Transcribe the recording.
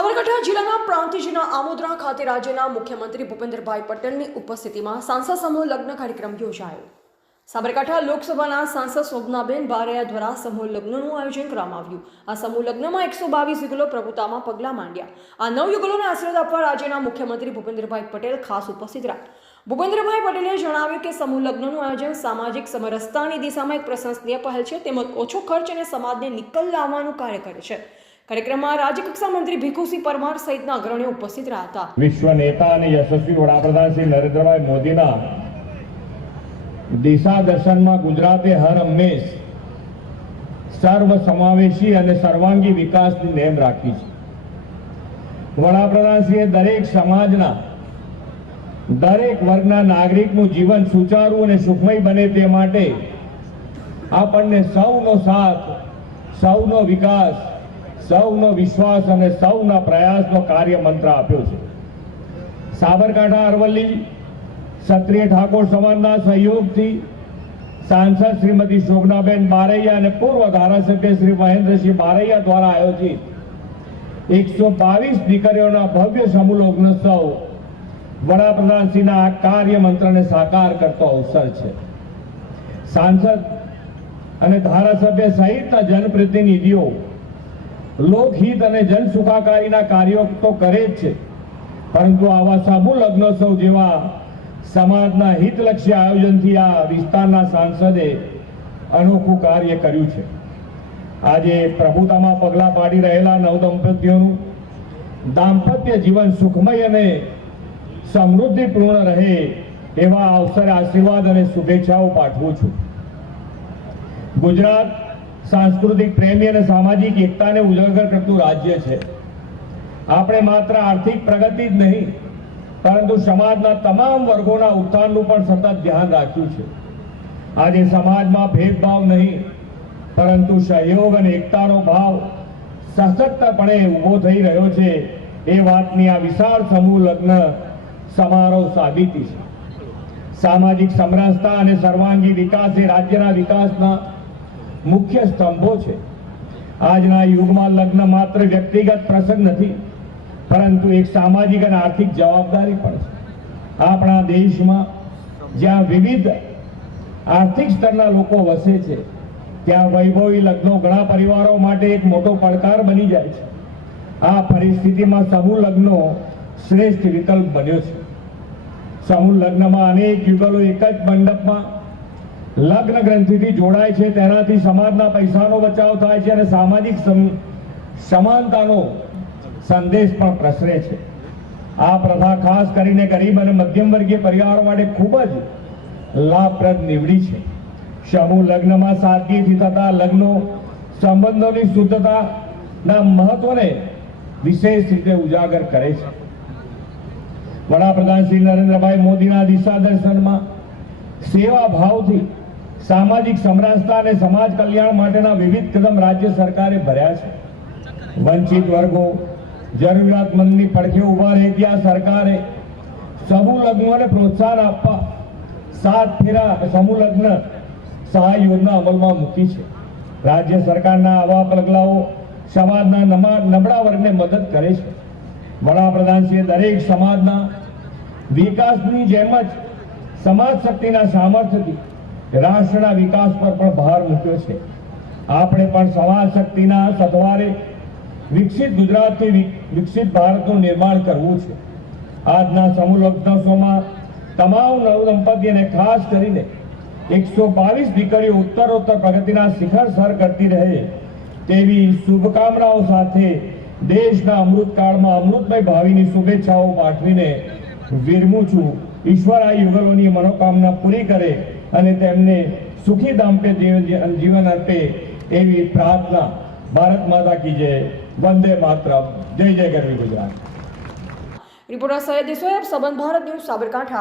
સાબરકાંઠા જિલ્લાના પ્રાંતિજના આમોદરા ખાતે રાજ્યના મુખ્યમંત્રી ભૂપેન્દ્રભાઈ પટેલની ઉપસ્થિતિમાં સાંસદ સમૂહ લગ્ન કાર્યક્રમ યોજાયો। સાબરકાંઠા લોકસભાના સાંસદ શોભનાબેન બારૈયા દ્વારા સમૂહ લગ્નનું આયોજન કરવામાં આવ્યું। આ સમૂહ લગ્નમાં 122 યુગલો પ્રભુતામાં પગલાં માંડ્યા। આ 9 યુગલોને આશીર્વાદ આપવા રાજ્યના મુખ્યમંત્રી ભૂપેન્દ્રભાઈ પટેલ ખાસ ઉપસ્થિત રહ્યા। ભૂપેન્દ્રભાઈ પટેલે જણાવ્યું કે સમૂહ લગ્નનું આયોજન સામાજિક સમરસતાની દિશામાં એક પ્રશંસનીય પહેલ છે, તેમજ ઓછો ખર્ચ અને સમાજને નિકલ લાવવાનું કાર્ય કરે છે। कार्यक्रम राज्य कक्षा मंत्री भिखुसिंह परमार सहित अग्रणीओ उपस्थित रहा था। विश्व नेता और यशस्वी वडाप्रधान श्री नरेंद्रभाई मोदी दिशा दर्शन में गुजराते हर हमेश सर्व समावेशी और सर्वांगी विकास की नेम राखी है। वडाप्रधान श्री दरेक समाजना दरेक वर्गना नागरिकનું जीवन सुचारू और सुखमय बने ते माटे आपने सौनो साथ, सौनो विकास, सौनो विश्वास और सौना प्रयास नो कार्य मंत्र आप्यो छे। साबरकांठा अरवली क्षत्रिय ठाकोर समाजना सहयोग थी सांसद श्रीमती शोभनाबेन बारैया और पूर्व धारासभ्य श्री महेंद्रसिंह बारैया द्वारा आयोजित 122 दीकरीओना भव्य समूह लग्नोत्सव वडाप्रधान श्रीना आ कार्य मंत्र ने साकार करतो अवसर छे। सांसद और धारासभ्य सहित जनप्रतिनिधिओ लोकहित और जन सुखाकारी कार्यों तो करे ज छे, परंतु आवा समूह लग्नोत्सव जेवा समाजना हितलक्षी आयोजन थी आ विस्तारना सांसदे अनोखू कार्य कर्यु छे। आजे प्रभुतामां पगला पाडी रहेला नवदंपतिओनुं दाम्पत्य जीवन सुखमय और समृद्धिपूर्ण रहे एवा अवसरे आशीर्वाद और शुभेच्छाओ पाठवुं छुं। गुजरात सांस्कृतिक प्रेमी और सामाजिक एकता ने उजागर करतु राज्य है। आपणे मात्र आर्थिक प्रगति ज नहीं परंतु समाजना तमाम वर्गोना उत्थाननुं पण सतत ध्यान राख्युं छे। आजे समाजमां भेदभाव नहीं परंतु सहयोग और एकतानो भाव सशक्तपणे उभो थई रह्यो छे ए वातनी आ विशाळ समूह लग्न समारोह साबिती छे। सामाजिक समरसता और सर्वांगी विकास ए राज्यना विकासना मुख्य स्तंभों है। आजना युग में लग्न मात्र व्यक्तिगत प्रसंग नहीं परंतु एक सामाजिक और आर्थिक जवाबदारी पण छे। आपणा देश में ज्यां विविध आर्थिक स्तरना लोको वसे छे त्यां वैभवी लग्नो घणा परिवारों माटे एक मोटो પડકાર बनी जाय छे। आ परिस्थिति में समूह लग्नो श्रेष्ठ विकल्प बन्यो छे। समूह लग्न में अनेक युगलो एक ज मंडप में लग्न ग्रंथि थी जोड़ाय छे, तेनाथी समाजना पैसानो बचाव थाय छे अने सामाजिक समानतानो संदेश पण प्रसरे छे। आ प्रथा खास करीने गरीब अने मध्यम वर्गीय परिवारों माटे खूब ज लाभप्रद निवड़ी छे। समूह लग्न में सादगीथी थता लग्नो संबंधोनी शुद्धताना महत्वने विशेष रीते उजागर करे छे। वडाप्रधान श्री नरेंद्रभाई मोदीना दिशा दर्शन में सेवा भावथी सामाजिक समरसता और समाज कल्याण माटेना विविध कदम राज्य सरकारे भर्या छे। वंचित वर्गो जरूरियातमंदनी પડખે उभा रही त्या सरकारे समूह लग्नोने प्रोत्साहन आपवा 7 फेरा समूह लग्न सहाय योजना अमलमां मूकी छे। राज्य सरकारना आवा पगलाओ समाजना नबळा वर्गने मदद करे छे। वडाप्रधानश्रीए दरेक समाजना विकासनी जेम ज समाज शक्तिना सामर्थ्यथी राष्ट्रना विकास पर पण भार मूक्यो छे। आपणे पण समाज शक्तिना सद्वारे विकसित गुजरातथी विकसित भारतनुं निर्माण करवुं छे। आजना समूह लग्नोत्सवमां तमाम नवदंपतीने खास करीने 122 दीकरीओ उत्तरोत्तर प्रगतिना शिखर सर करती रहे तेवी शुभकामनाओं साथे देशना अमृतकाळमां अमृतमय भावीनी शुभेच्छाओ पाठवीने विरमું છું। ईश्वर आ युगलोनी मनोकामना पूरी करे અને તેમને સુખી દાંપત્ય જીવન આપે એવી પ્રાર્થના। ભારત માતા કી જય, વંદે માતરમ, જય જય ગરવી ગુજરાત। रिपोर्टर सैयद सोएब, संबंध भारत न्यूज, साबरकांठा।